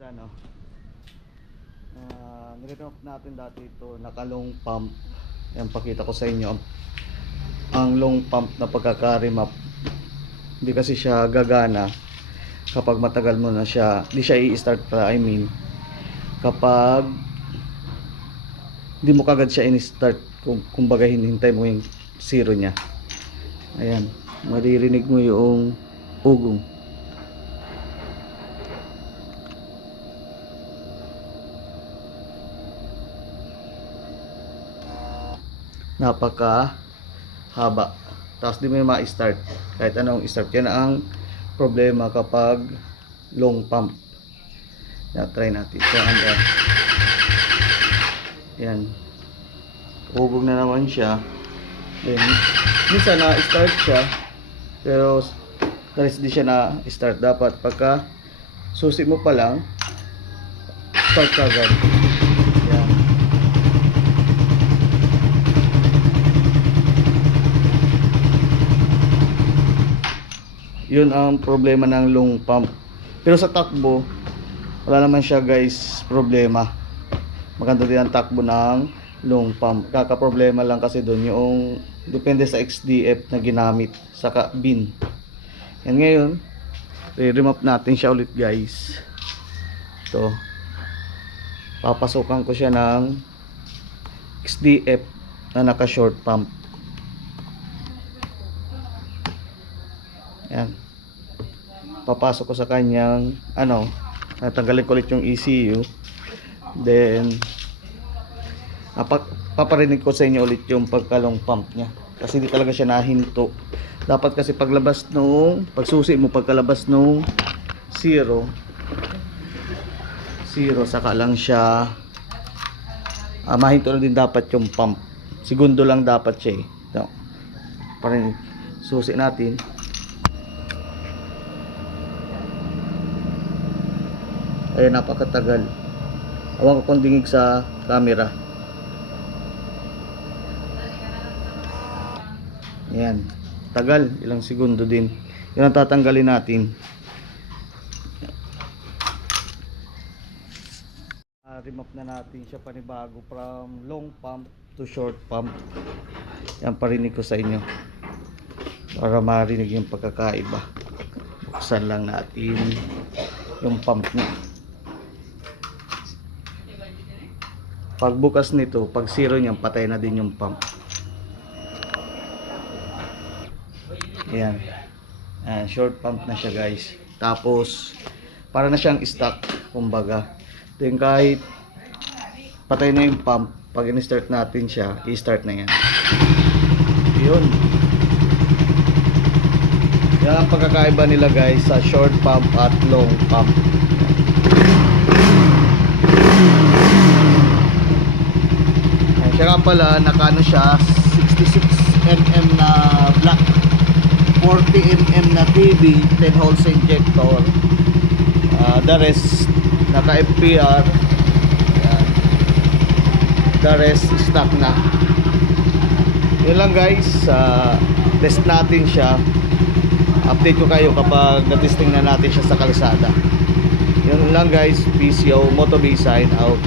Ano, nire-off natin dati ito, nakalong pump. Yan, pakita ko sa inyo ang long pump na pagkaka-remap. Hindi kasi siya gagana kapag matagal mo na siya, hindi siya i-start pa, I mean kapag hindi mo kagad siya in-start, kumbaga hinihintay mo yung zero nya. Ayan, maririnig mo yung ugong. Napaka haba, tapos di mo ma-start kahit anong start. Yan ang problema kapag long pump. Yan, try natin. So, yan, hubog na naman siya. Then minsan na-start siya, pero di siya na-start. Dapat pagka susi mo pa lang, start kagad. Yan. Yun ang problema ng long pump. Pero sa takbo, wala naman siya guys problema. Maganda din ang takbo ng long pump. Kaka-problema lang kasi doon yung depende sa XDF na ginamit sa bin. Yan, ngayon re-remap natin siya ulit guys. Ito, papasukan ko siya ng XDF na naka short pump. Yan, papasok ko sa kanyang natanggalin ko ulit yung ECU. Then paparinig ko sa inyo ulit yung pagkalong pump nya, kasi hindi talaga siya nahinto. Dapat kasi paglabas nung pagsusi mo, pagkalabas nung zero saka lang siya mahinto na din dapat yung pump. Segundo lang dapat siya eh. So, parinig, susi natin. Ayun, napakatagal. Awang ko kung dingig sa camera. Ayan, tagal, ilang segundo din. Yun ang tatanggalin natin. Remap na natin siya panibago from long pump to short pump. Yan, parinig ko sa inyo para marinig yung pagkakaiba. Buksan lang natin yung pump niya. Pagbukas nito, pag zero niyan, patay na din yung pump. Ayan. Short pump na siya guys. Tapos para na siyang stock, kumbaga. Then kahit patay na yung pump, pag in-start natin siya, i-start na yan. Yun. Yan ang pagkakaiba nila guys sa short pump at long pump. Siya nga pala, nakano siya, 66mm na black, 40mm na TV, 10 holes injector. The rest naka FPR. The rest stock na. Yun lang guys, test natin siya. Update ko kayo kapag na-testing na natin siya sa kalsada. Yun lang guys, PCO Moto B sign out.